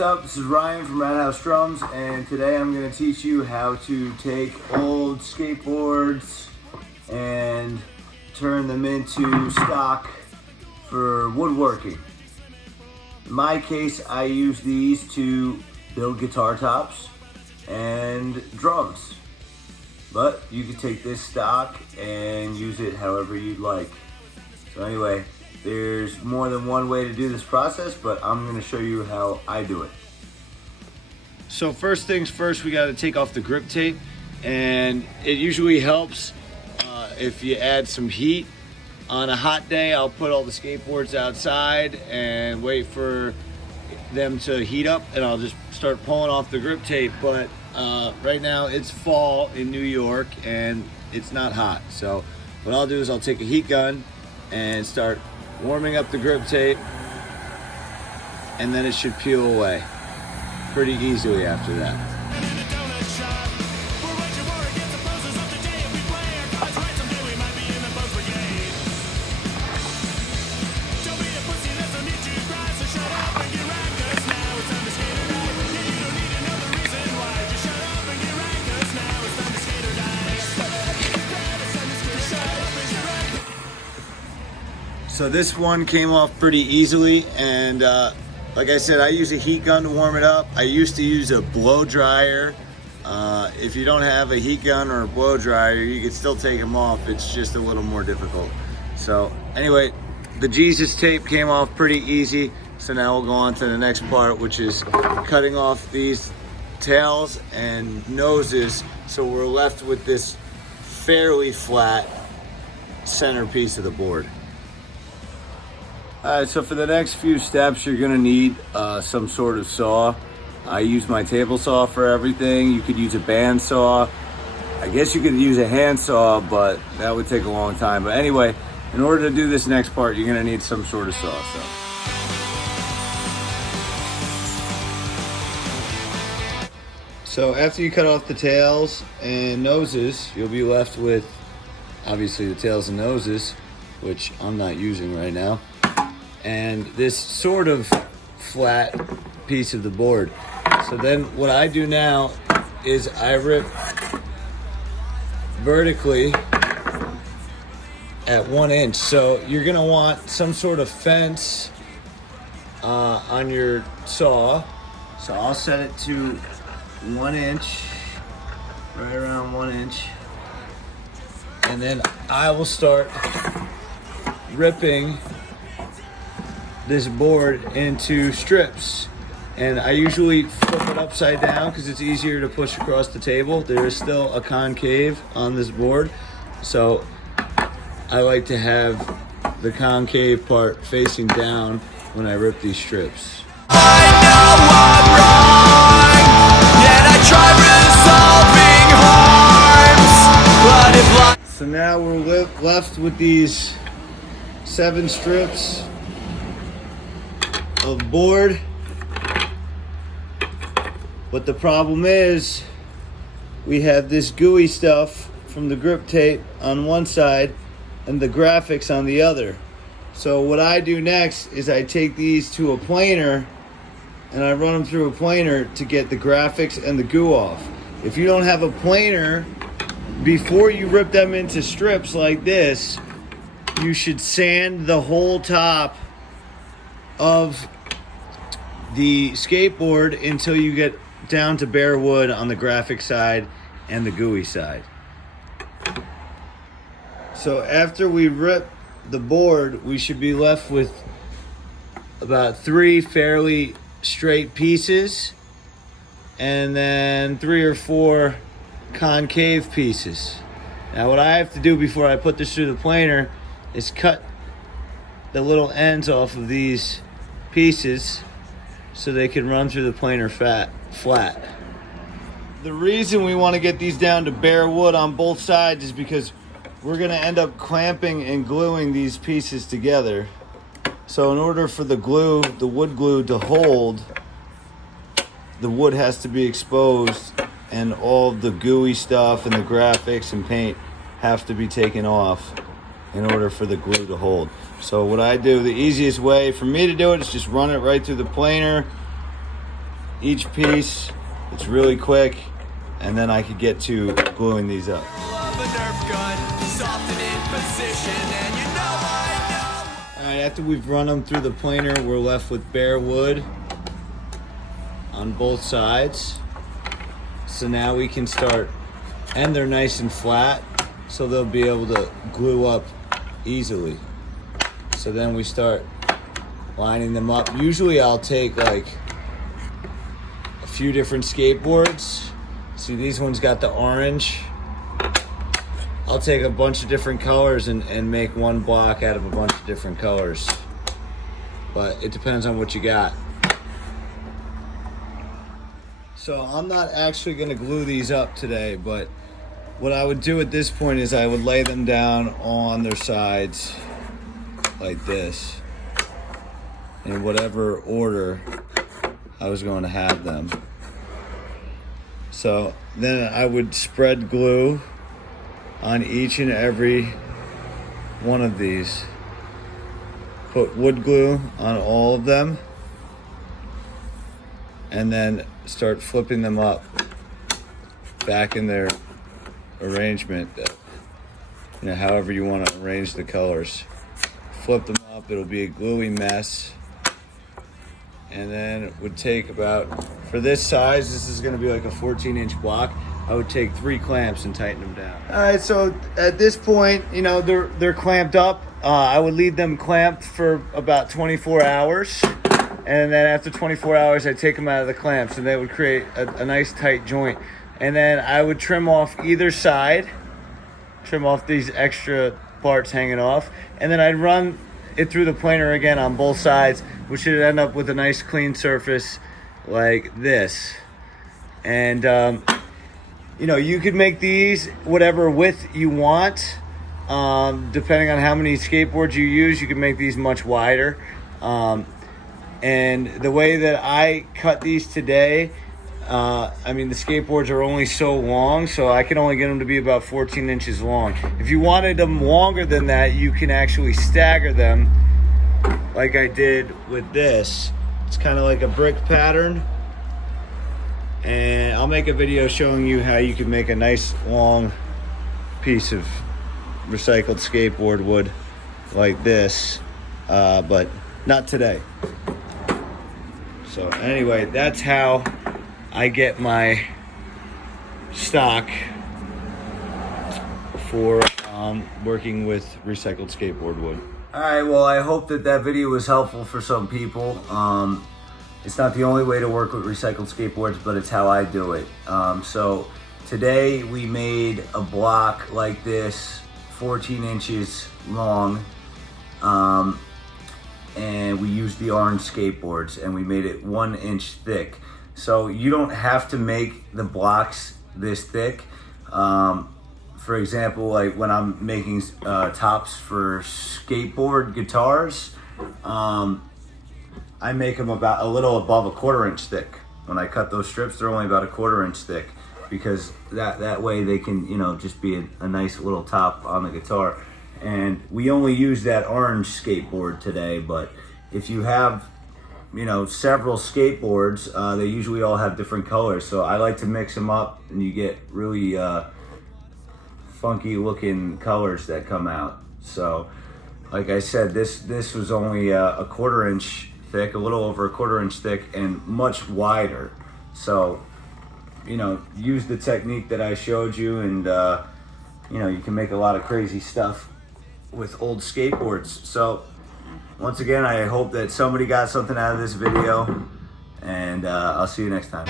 what's up? This is Ryan from Madhouse Drums, and today I'm going to teach you how to take old skateboards and turn them into stock for woodworking. In my case, I use these to build guitar tops and drums, but you can take this stock and use it however you'd like. So anyway, there's more than one way to do this process, but I'm going to show you how I do it. So first things first, we got to take off the grip tape, and it usually helps if you add some heat. On a hot day, I'll put all the skateboards outside and wait for them to heat up, and I'll just start pulling off the grip tape. But right now it's fall in New York and it's not hot, so what I'll do is I'll take a heat gun and start warming up the grip tape, and then it should peel away pretty easily after that. So this one came off pretty easily, and like I said, I use a heat gun to warm it up. I used to use a blow dryer. If you don't have a heat gun or a blow dryer, you can still take them off. It's just a little more difficult. So anyway, the Jesus tape came off pretty easy. So now we'll go on to the next part, which is cutting off these tails and noses, so we're left with this fairly flat centerpiece of the board. Alright, so for the next few steps, you're going to need some sort of saw. I use my table saw for everything. You could use a band saw. I guess you could use a hand saw, but that would take a long time. But anyway, in order to do this next part, you're going to need some sort of saw. So after you cut off the tails and noses, you'll be left with obviously the tails and noses, which I'm not using right now, and this sort of flat piece of the board. So then what I do now is I rip vertically at 1 inch. So you're gonna want some sort of fence on your saw. So I'll set it to 1 inch, right around 1 inch. And then I will start ripping this board into strips, and I usually flip it upside down because it's easier to push across the table. There is still a concave on this board, so I like to have the concave part facing down when I rip these strips. I know I'm wrong, yet I try resolving harms. But if So now we're left with these 7 strips of board, but the problem is we have this gooey stuff from the grip tape on one side and the graphics on the other. So what I do next is I take these to a planer and I run them through a planer to get the graphics and the goo off. If you don't have a planer, before you rip them into strips like this, you should sand the whole top of the skateboard until you get down to bare wood on the graphic side and the gooey side. So after we rip the board, we should be left with about 3 fairly straight pieces and then 3 or 4 concave pieces. Now what I have to do before I put this through the planer is cut the little ends off of these pieces so they can run through the planer flat. The reason we want to get these down to bare wood on both sides is because we're going to end up clamping and gluing these pieces together. So in order for the wood glue to hold, the wood has to be exposed and all the gooey stuff and the graphics and paint have to be taken off in order for the glue to hold. So what I do, the easiest way for me to do it is just run it right through the planer, each piece. It's really quick, and then I could get to gluing these up. Alright, after we've run them through the planer, we're left with bare wood on both sides. So now we can start, and they're nice and flat, so they'll be able to glue up easily. So then we start lining them up. Usually I'll take like a few different skateboards. See, these ones got the orange. I'll take a bunch of different colors and make one block out of a bunch of different colors. But it depends on what you got. So I'm not actually gonna glue these up today, but what I would do at this point is I would lay them down on their sides like this, in whatever order I was going to have them. So then I would spread glue on each and every one of these. Put wood glue on all of them, and then start flipping them up back in their arrangement, however you want to arrange the colors. Flip them up, it'll be a gluey mess. And then it would take about, for this size, this is going to be like a 14-inch block, I would take 3 clamps and tighten them down. All right, so at this point, they're clamped up. I would leave them clamped for about 24 hours. And then after 24 hours, I'd take them out of the clamps, and they would create a nice tight joint. And then I would trim off either side, trim off these extra parts hanging off, and then I'd run it through the planer again on both sides, which should end up with a nice clean surface like this. And you could make these whatever width you want, depending on how many skateboards you use. You can make these much wider, and the way that I cut these today, the skateboards are only so long, so I can only get them to be about 14 inches long. If you wanted them longer than that, you can actually stagger them like I did with this. It's kind of like a brick pattern. And I'll make a video showing you how you can make a nice long piece of recycled skateboard wood like this, but not today. So anyway, that's how I get my stock for working with recycled skateboard wood. All right, well, I hope that video was helpful for some people. It's not the only way to work with recycled skateboards, but it's how I do it. So today we made a block like this, 14 inches long, and we used the orange skateboards, and we made it 1 inch thick. So you don't have to make the blocks this thick. For example, like when I'm making tops for skateboard guitars, I make them about a little above a 1/4 inch thick. When I cut those strips, they're only about a 1/4 inch thick, because that way they can, just be a nice little top on the guitar. And we only use that orange skateboard today, but if you have, several skateboards, they usually all have different colors. So I like to mix them up, and you get really funky looking colors that come out. So like I said, this was only a 1/4 inch thick, a little over a 1/4 inch thick, and much wider. So use the technique that I showed you, and you can make a lot of crazy stuff with old skateboards. So once again, I hope that somebody got something out of this video, and I'll see you next time.